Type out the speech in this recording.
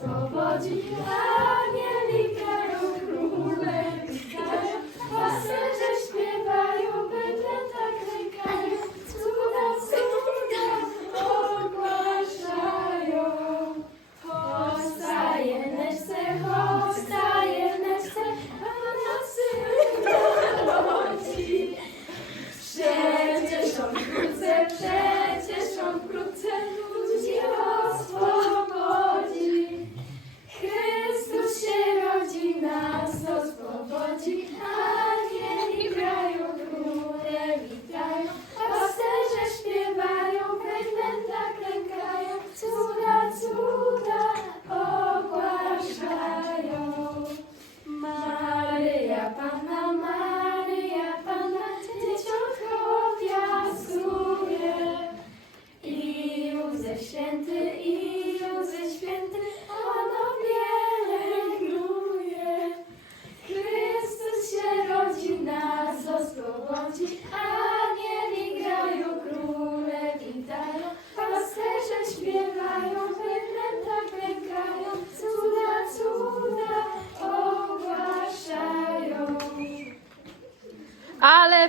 só pode dar. Anieli grają, króle witają, pasterze śpiewają, wyklęta klękają, cuda, cuda ogłaszają. Ale